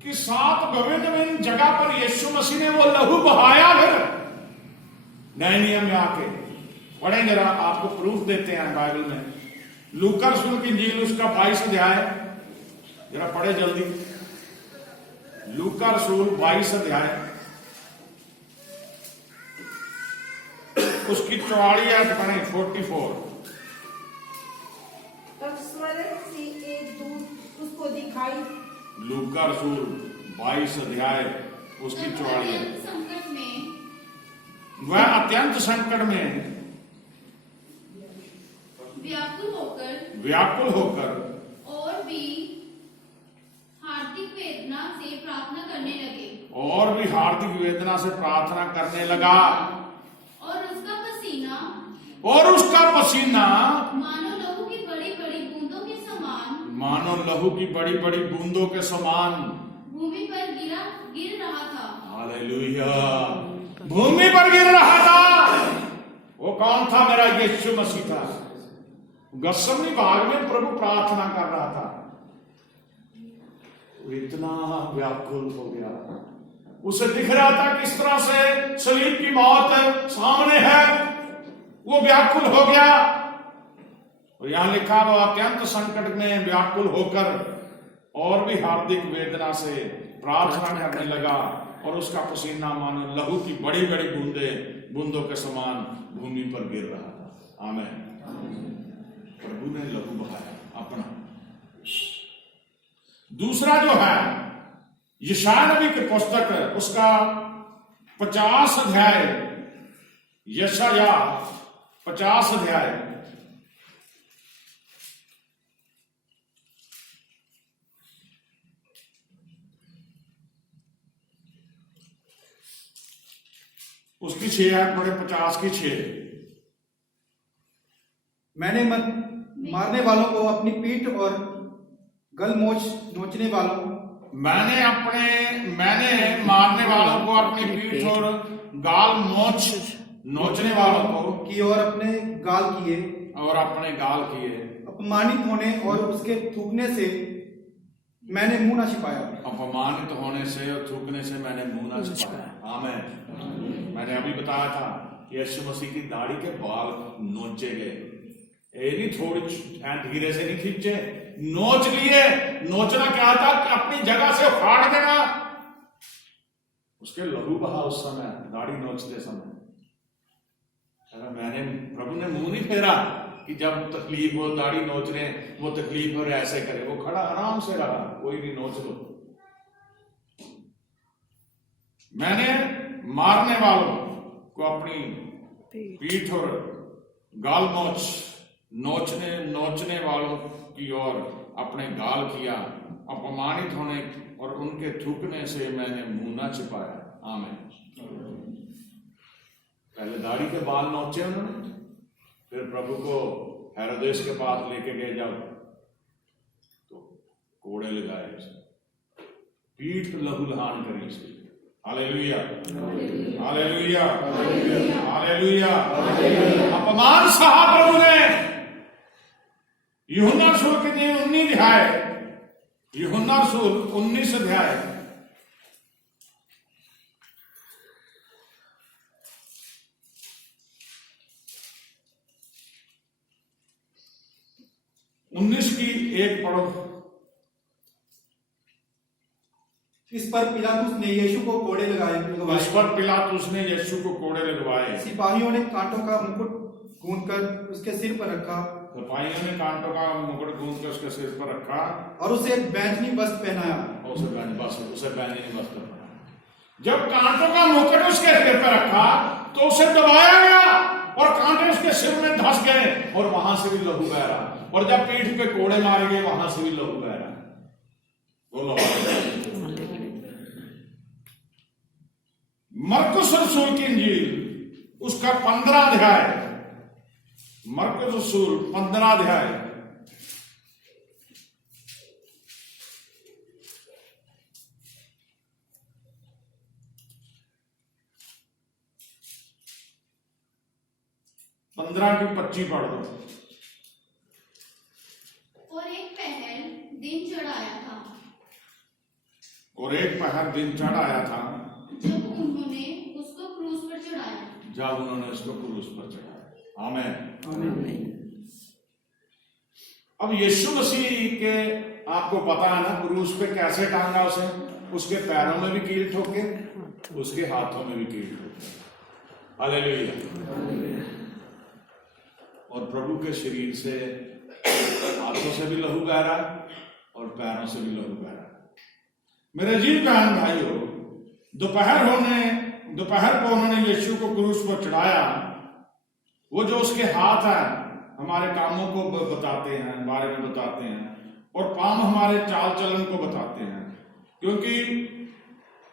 कि 7 विभिन्न विभिन्न जगह पर यीशु मसीह ने वो लहू बहाया। फिर नए नियम में आके पढ़ेंगे, आपको प्रूफ देते हैं बाइबल में। लूका रसूल की इंजील उसका 22 अध्याय, जरा पढ़े जल्दी। लूका रसूल 22 अध्याय, उसकी 44 आयत पढ़े, 44। तब स्वर्ग से एक दूत उसको दिखाई। लूका रसूल 22 अध्याय उसकी 44। संकट में, वह अत्यंत संकट में व्याकुल होकर और भी हार्दिक वेदना से प्रार्थना करने लगे। और भी हार्दिक वेदना से प्रार्थना करने लगा। और और उसका पसीना मानो लहू की बड़ी बड़ी बूंदों के समान, मानो लहू की बड़ी बड़ी बूंदों के समान भूमि पर गिर रहा था। हालेलुया, भूमि पर गिर रहा था। वो कौन था? मेरा यीशु मसीह था। गसमनी बाग में प्रभु प्रार्थना कर रहा था। वो इतना व्याकुल हो गया, उसे दिख रहा था किस तरह से सलीब की मौत सामने है। वो व्याकुल हो गया। और यहां लिखा, वो अत्यंत संकट में व्याकुल होकर और भी हार्दिक वेदना से प्रार्थना करने लगा। और उसका पसीना मानो लहू की बड़ी बड़ी बूंदों के समान भूमि पर गिर रहा था। आमीन। प्रभु ने लहू बहाया अपना। दूसरा जो है यशायाह नबी की पुस्तक, उसका 50 अध्याय, यशायाह 50 अध्याय, उसकी 6 आयत पढ़े, 50 की 6। मैंने मारने वालों को अपनी पीठ और गलमोछ नोचने वालों मैंने मारने वालों को अपनी पीठ और गाल मोछ नोचने वालों को की और अपने गाल किए। अपमानित होने और उसके थूकने से मैंने मुंह ना छिपाया। अपमानित होने से और थूकने से मैंने मुंह ना छिपाया। आमीन। मैंने अभी बताया था यीशु मसीह की दाढ़ी के बाल नोचे गए। ये नहीं थोड़ी धीरे से नहीं खींचे, नोच लिए। नोचना क्या था कि अपनी जगह से फाड़ देना। उसके लहू बहा उस समय, दाढ़ी नोचते समय। प्रभु ने मुंह नहीं फेरा कि जब तकलीफ हो दाढ़ी नोच रहे हैं, वो तकलीफ हो रहे ऐसे करे। वो खड़ा आराम से रहा, कोई नहीं नोच लो। मैंने मारने वालों को अपनी पीठ और गाल नोचने वालों की ओर अपने गाल किया। अपमानित होने और उनके थूकने से मैंने मुंह ना छिपाया। आमीन। पहले दाढ़ी के बाल नोचे उन्होंने, फिर प्रभु को हेरोदेस के पास लेके गए जब, तो कोड़े लगाए, पीठ लहू लहान करी से। Hallelujah, hallelujah, hallelujah. अपमान सहा प्रभु ने। यूहन्ना रसूल के 19 अध्याय, यूहन्ना रसूल 19 अध्याय, उन्नीस की 1 पढ़ो। इस पर पिलातुस ने यीशु को कोड़े लगवाए। इस पर पिलातुस ने यीशु को कोड़े लगवाए। सिपाहियों ने कांटों का मुकुट गूंथकर उसके सिर पर रखा। सिपाहियों ने कांटों का मुकुट गूंथकर उसके सिर पर रखा और उसे बैंगनी वस्त्र पहनाया। उसे बैंगनी वस्त्र पहनाया। जब कांटों का मुकुट उसके सिर पर रखा तो उसे दबाया गया और कांटे उसके सिर में धंस गए और वहां से भी लहू बह रहा। और जब पीठ पे कोड़े मारे गए वहां से भी लहू बह रहा। बोलो। मरकुस रसूल की इंजील उसका 15 अध्याय, मरकुस रसूल 15 अध्याय, की 25 पढ़ दो। और एक पहर दिन चढ़ाया था। और एक पहर दिन चढ़ आया था जब उन्होंने उसको क्रूस पर चढ़ाया। जब उन्होंने उसको क्रूस पर चढ़ाया। आमीन। अब यीशु मसीह के आपको पता है ना, क्रूस पे कैसे टांगा उसे। उसके पैरों में भी कील ठोके, उसके हाथों में भी कील ठोके। हालेलुया। और प्रभु के शरीर से, हाथों से भी लहू बह रहा और पैरों से भी लहू बह रहा। मेरे जी बहन भाइयों, दोपहर को उन्होंने यीशु को क्रूस पर चढ़ाया। वो जो उसके हाथ है हमारे कामों को बताते हैं, बारे में बताते हैं, और पांव हमारे चाल चलन को बताते हैं।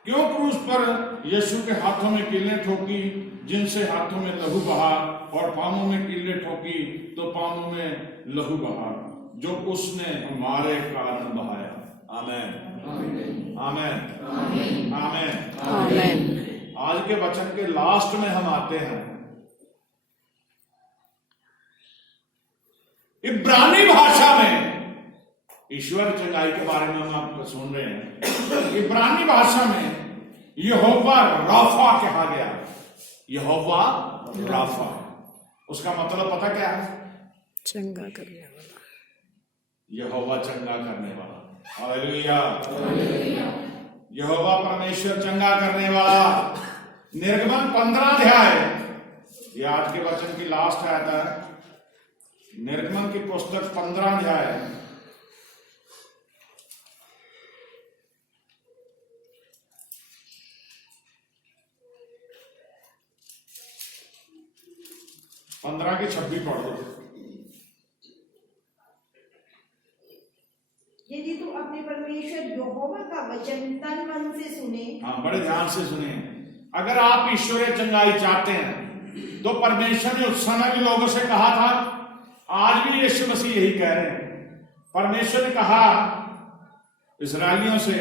क्यों क्रूस पर यीशु के हाथों में कीलें ठोकी, जिनसे हाथों में लहू बहा, और पांवों में कीलें ठोकी तो पांवों में लहू बहा, जो उसने हमारे कारण बहाया। आमीन, आमीन, आमीन। आज के वचन के लास्ट में हम आते हैं। इब्रानी भाषा में ईश्वर चंगाई के बारे में हम आपको सुन रहे हैं। इब्रानी भाषा में यहोवा राफा कहा गया। यहोवा राफा, उसका मतलब पता क्या है? चंगा करने वाला। यहोवा चंगा करने वाला। हालेलुया। यहोवा परमेश्वर चंगा करने वाला। निर्गमन 15 अध्याय, ये आज के वचन की लास्ट आयत है। निर्गमन की पुस्तक 15 अध्याय, पंद्रह की 26 पढ़ दो। यदि तू अपने परमेश्वर यहोवा का वचन तन मन से सुने। हाँ, बड़े ध्यान से सुने। अगर आप ईश्वरीय चंगाई चाहते हैं तो परमेश्वर ने उस समय भी लोगों से कहा था, आज भी यीशु मसीह यही कह रहे हैं। परमेश्वर ने कहा इस्राएलियों से,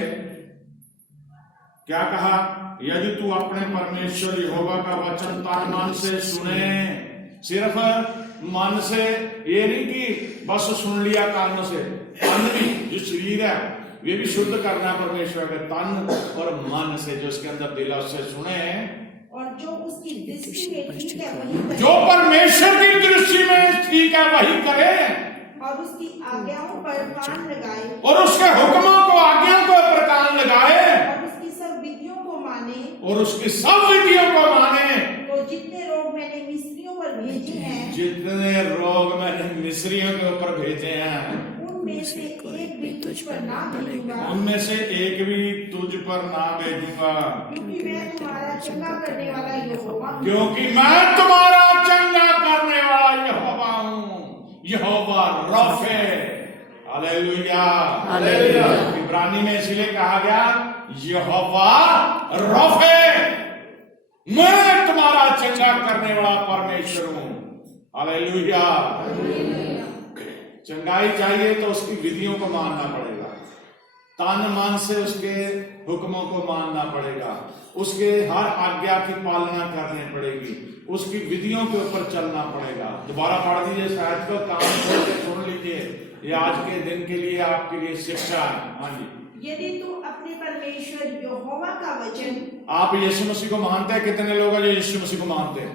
क्या कहा? यदि तू अपने परमेश्वर यहोवा का वचन तन मन से सुने। सिर्फ मन से, ये नहीं कि बस सुन लिया कानों से। तन भी, जो शरीर है वे भी शुद्ध करना परमेश्वर के तन और मन से, जो उसके अंदर दिल है उससे सुने। और जो उसकी दृष्टि में ठीक है वही करे। जो परमेश्वर की दृष्टि में ठीक है वही करे। और उसकी आज्ञाओं पर कान लगाए। और उसके हुक्मों को, आज्ञाओं को पर कान लगाए। और उसकी सब विधियों को माने। और उसकी सब विधियों को माने। तो जितने रोग मैंने मिस्रियों पर भेजे हैं, जितने रोग मैंने मिस्रियों के ऊपर भेजे हैं, उनमें से एक भी तुझ पर ना भेजूंगा। उनमें से एक भी तुझ पर ना भेजूंगा। क्योंकि मैं तुम्हारा चंगा करने वाला यहोवा हूँ। क्योंकि मैं तुम्हारा चंगा करने वाला यहोवा हूँ। यहोवा राफे। Hallelujah, hallelujah. इब्रानी में इसलिए कहा गया यहोवा राफे, मैं तुम्हारा चंगा करने वाला परमेश्वर हूँ। हालेलुया। चंगाई चाहिए तो उसकी विधियों को मानना पड़ेगा, तन मन से उसके हुक्मों को मानना पड़ेगा, उसके हर आज्ञा की पालना करनी पड़ेगी, उसकी विधियों के ऊपर चलना पड़ेगा। दोबारा पढ़ दीजिए शायद को, कान खोल के सुन लीजिए, ये आज के दिन के लिए आपके लिए शिक्षा है। हाँ जी। यदि तू अपने परमेश्वर यहोवा का वचन। आप यीशु मसीह को मानते हैं? कितने लोग हैं जो यीशु मसीह को मानते हैं?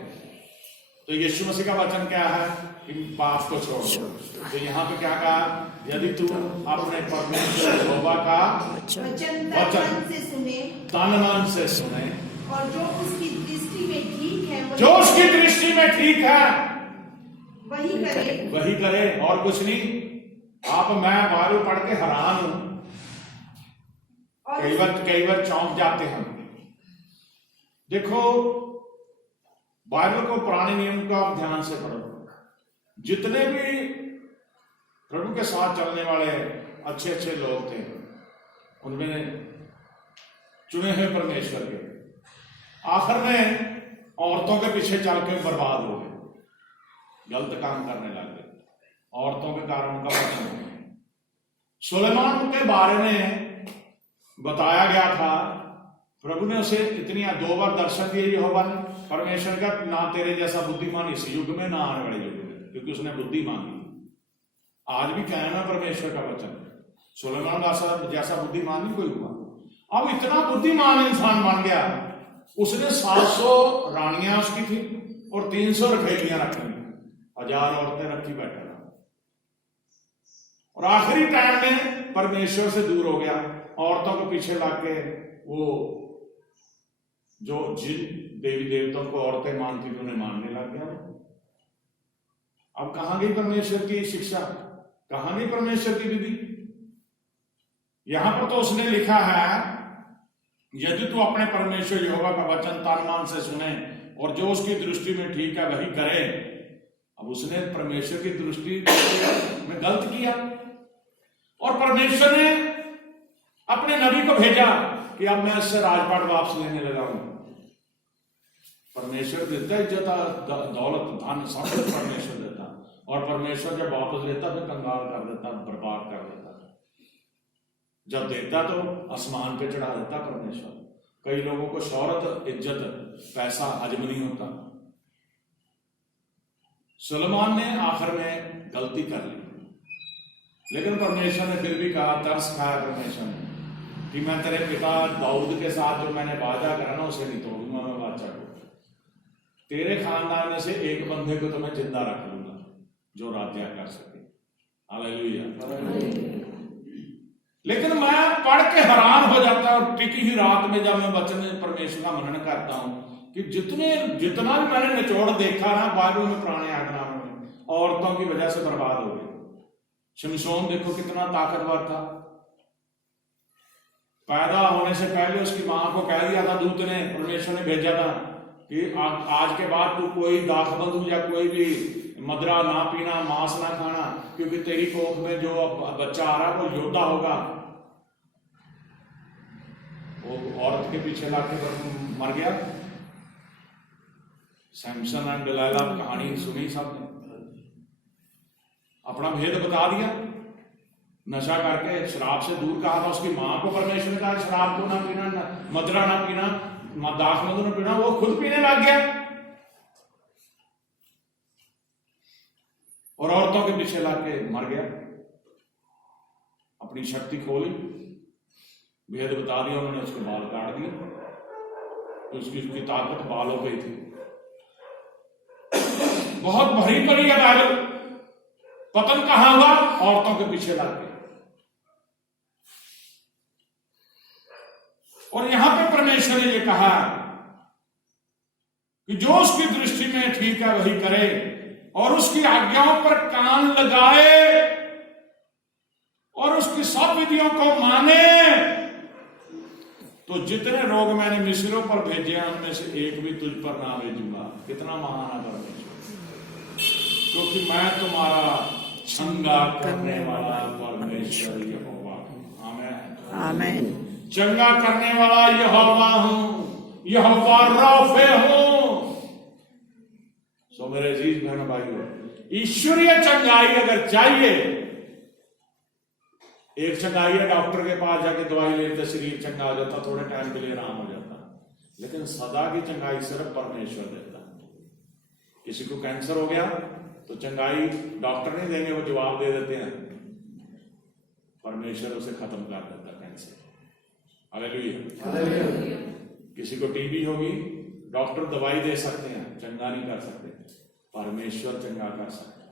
तो यीशु मसीह का वचन क्या है? इन पाप को छोड़। तो यहाँ पे क्या कहा? यदि तू अपने परमेश्वर यहोवा का वचन तन मन से सुने। तन मन से सुने। और जो उसकी दृष्टि में ठीक है, जो उसकी दृष्टि में ठीक है वही करे। वही करे, और कुछ नहीं। आप, मैं बाइबल पढ़ के हैरान हूं। कई बार चौंक जाते हैं। देखो, बाइबल को, पुराने नियम को आप ध्यान से पढ़ो। जितने भी प्रभु के साथ चलने वाले अच्छे अच्छे लोग थे, उनमें चुने हुए परमेश्वर के, आखिर में औरतों के पीछे चल के बर्बाद हो गए, गलत काम करने लगे। औरतों के कारण उनका पतन हो गया। सुलेमान के बारे में बताया गया था, प्रभु ने उसे इतनी 2 बार दर्शन दिए यहोवा ने, परमेश्वर का, ना तेरे जैसा बुद्धिमान इस युग में ना आने वाले युग में, क्योंकि उसने बुद्धि मांगी। आज भी कहना ना परमेश्वर का वचन, सुलेमान जैसा बुद्धिमान नहीं कोई हुआ। अब इतना बुद्धिमान इंसान बन गया, उसने 700 रानियां उसकी थी और 300 रखेलियां रख ली, 1000 औरतें रखी बैठा रहा। और आखिरी टाइम में परमेश्वर से दूर हो गया, औरतों को पीछे लाके वो जो जिन देवी देवताओं को औरतें मानती थी उन्हें मानने लग गया। अब कहां गई परमेश्वर की शिक्षा, कहां गई परमेश्वर की विधि? यहां पर तो उसने लिखा है, यदि तू अपने परमेश्वर यहोवा का वचन तन मन से सुने और जो उसकी दृष्टि में ठीक है वही करे। अब उसने परमेश्वर की दृष्टि में गलत किया और परमेश्वर ने अपने नबी को भेजा कि अब मैं इससे राजपाट वापस लेने लगा हूं। परमेश्वर देता इज्जत, दौलत, धन सब कुछ परमेश्वर देता, और परमेश्वर जब वापस लेता फिर कंगाल कर देता, बर्बाद कर देता। जब देता तो आसमान पे चढ़ा देता परमेश्वर। कई लोगों को शौहरत, इज्जत, पैसा हजम नहीं होता। सुलेमान ने आखिर में गलती कर ली, लेकिन परमेश्वर ने फिर भी कहा, तरस खाया परमेश्वर ने कि मैं तेरे पिता दाऊद के साथ जो मैंने वादा करा ना उसे नहीं तोड़ूंगा मैं बादशाह को। तेरे खानदान में से एक बंदे को तो मैं जिंदा रख लूंगा जो राज्य कर सके। हालेलुया। लेकिन मैं पढ़ के हैरान हो जाता हूं, टिकी ही रात में जब मैं वचन परमेश्वर का मनन करता हूं कि जितना भी मैंने निचोड़ देखा ना बाइबल में, पुराने आज्ञानामों में, औरतों की वजह से बर्बाद हो गए। शिमशोन देखो कितना ताकतवर था, पैदा होने से पहले उसकी मां को कह दिया था दूत ने, परमेश्वर ने भेजा था कि आज के बाद तू कोई दाखबंधु या कोई भी मदरा ना पीना, मांस ना खाना, क्योंकि तेरी कोख में जो बच्चा आ रहा वो योद्धा होगा। वो औरत के पीछे लाके मर गया। सैमसन एंड डिलाइला कहानी सुनी सबने, अपना भेद बता दिया। नशा करके शराब से दूर कहा था, उसकी मां को परमेश्वर ने कहा शराब को ना पीना, मदरा ना पीना, दाखमधु ना पीना, वो खुद पीने लग गया और औरतों के पीछे लाके मर गया। अपनी शक्ति खोली, भेद बता दिया उन्होंने, उसके बाल काट दिए, तो उसकी ताकत बालों पे थी। बहुत भरी पड़ी अदालत, पतन कहां हुआ? औरतों के पीछे लाके। और यहां पे परमेश्वर ने ये कहा कि जो उसकी दृष्टि में ठीक है वही करे और उसकी आज्ञाओं पर कान लगाए और उसकी सब विधियों को माने, तो जितने रोग मैंने मिस्रों पर भेजे हैं उनमें से एक भी तुझ पर ना भेजूंगा। कितना महान है परमेश्वर, क्योंकि मैं तुम्हारा चंगा करने वाला परमेश्वर यहोवा हूं। आमीन आमीन। चंगा करने वाला यहोवा हूं, यहोवा राफे हूं। सो मेरे अजीज बहन भाइयों, ईश्वरीय चंगाई अगर चाहिए, एक चंगाई है डॉक्टर के पास जाके दवाई लेते शरीर चंगा हो जाता, थोड़े टाइम के लिए आराम हो जाता, लेकिन सदा की चंगाई सिर्फ परमेश्वर देता। किसी को कैंसर हो गया तो चंगाई डॉक्टर नहीं देंगे, वो जवाब दे देते हैं, परमेश्वर उसे खत्म कर देता कैंसर। हालेलुया। किसी को टीबी होगी, डॉक्टर दवाई दे सकते हैं, चंगा नहीं कर सकते, परमेश्वर चंगा कर सकता है।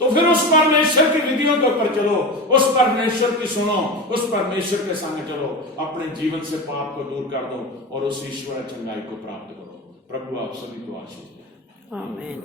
तो फिर उस परमेश्वर की विधियों के ऊपर चलो, उस परमेश्वर की सुनो, उस परमेश्वर के संग चलो, अपने जीवन से पाप को दूर कर दो और उस ईश्वर चंगाई को प्राप्त करो। प्रभु आप सभी को आशीष दे। आमीन।